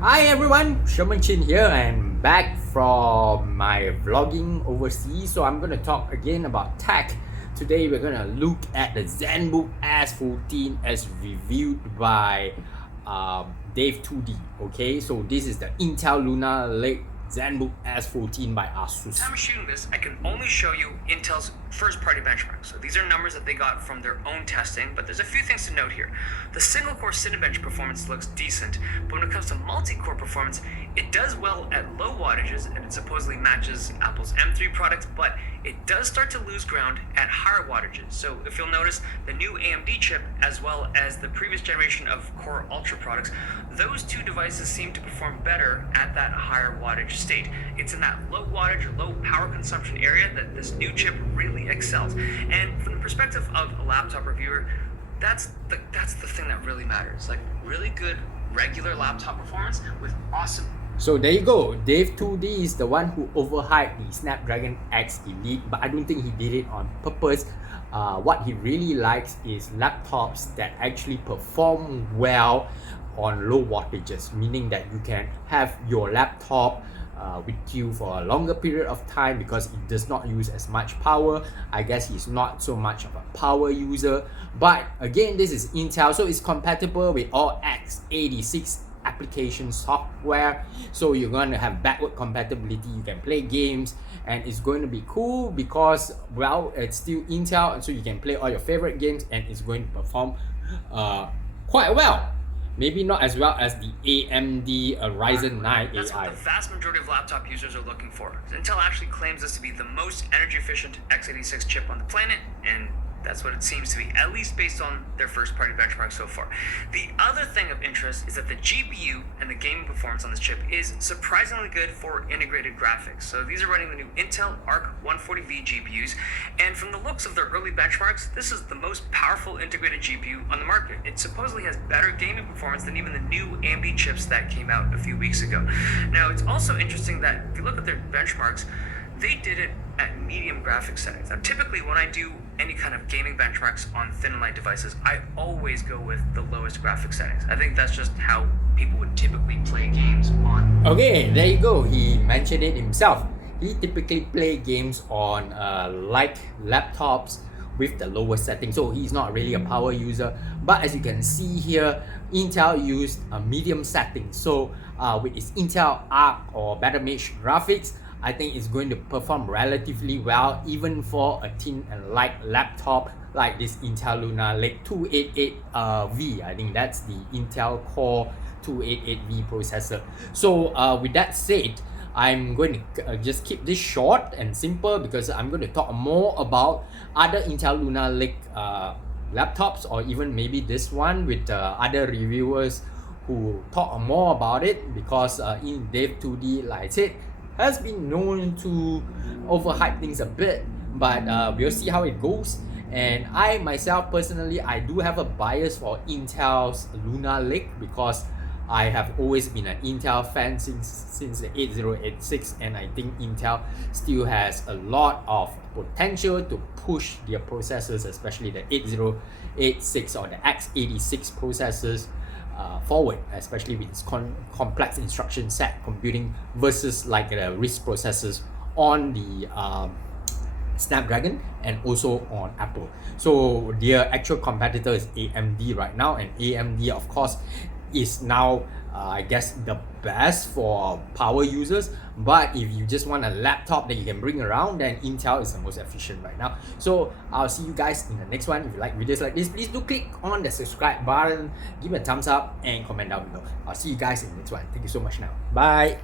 Hi everyone, Sherman Chin here and back from my vlogging overseas. So I'm gonna talk again about tech. Today we're gonna look at the Zenbook S14 as reviewed by Dave 2D. Okay, so this is the Intel Lunar Lake Zenbook S14 by Asus. Time of shooting this, I can only show you Intel's first-party benchmarks. So these are numbers that they got from their own testing, but there's a few things to note here. The single-core Cinebench performance looks decent, but when it comes to multi-core performance, it does well at low wattages, and it supposedly matches Apple's M3 product, but it does start to lose ground at higher wattages. So if you'll notice, the new AMD chip, as well as the previous generation of Core Ultra products, those two devices seem to perform better at that higher wattage state. It's in that low wattage or low power consumption area that this new chip really excels. And from the perspective of a laptop reviewer, that's the thing that really matters. Like really good regular laptop performance with awesome. So there you go, Dave 2D is the one who overhyped the Snapdragon X Elite, but I don't think he did it on purpose. What he really likes is laptops that actually perform well on low wattages, meaning that you can have your laptop with you for a longer period of time because it does not use as much power. I guess he's not so much of a power user, but again, this is Intel, so it's compatible with all x86 application software, so you're going to have backward compatibility. You can play games and it's going to be cool because, well, it's still Intel, and so you can play all your favorite games and it's going to perform quite well. Maybe not as well as the AMD Ryzen 9 That's AI. what the vast majority of laptop users are looking for. Intel actually claims this to be the most energy efficient x86 chip on the planet, and that's what it seems to be, at least based on their first-party benchmark so far. The other thing of interest is that the GPU and the gaming performance on this chip is surprisingly good for integrated graphics. So these are running the new Intel Arc 140V GPUs, and from the looks of their early benchmarks, this is the most powerful integrated GPU on the market. It supposedly has better gaming performance than even the new AMD chips that came out a few weeks ago. Now, it's also interesting that if you look at their benchmarks, they did it at medium graphics settings. Now, typically when I do any kind of gaming benchmarks on thin and light devices, I always go with the lowest graphics settings. I think that's just how people would typically play games on. Okay, there you go. He mentioned it himself. He typically play games on light laptops with the lowest setting, so he's not really a power user. But as you can see here, Intel used a medium setting. So with its Intel Arc or better mesh graphics, I think it's going to perform relatively well even for a thin and light laptop like this Intel Lunar Lake 288V. I think that's the Intel Core 288V processor. So with that said, I'm going to just keep this short and simple because I'm going to talk more about other Intel Lunar Lake laptops, or even maybe this one with other reviewers who talk more about it, because in Dave 2D, like I said, has been known to overhype things a bit, but we'll see how it goes. And I myself personally, I do have a bias for Intel's Lunar Lake because I have always been an Intel fan since the 8086, and I think Intel still has a lot of potential to push their processors, especially the 8086 or the x86 processors forward, especially with its complex instruction set computing versus like the RISC processors on the Snapdragon and also on Apple. So their actual competitor is AMD right now, and AMD of course is now I guess the best for power users, but if you just want a laptop that you can bring around, then Intel is the most efficient right now. So I'll see you guys in the next one. If you like videos like this, please do click on the subscribe button, give me a thumbs up and comment down below. I'll see you guys in the next one. Thank you so much now. Bye.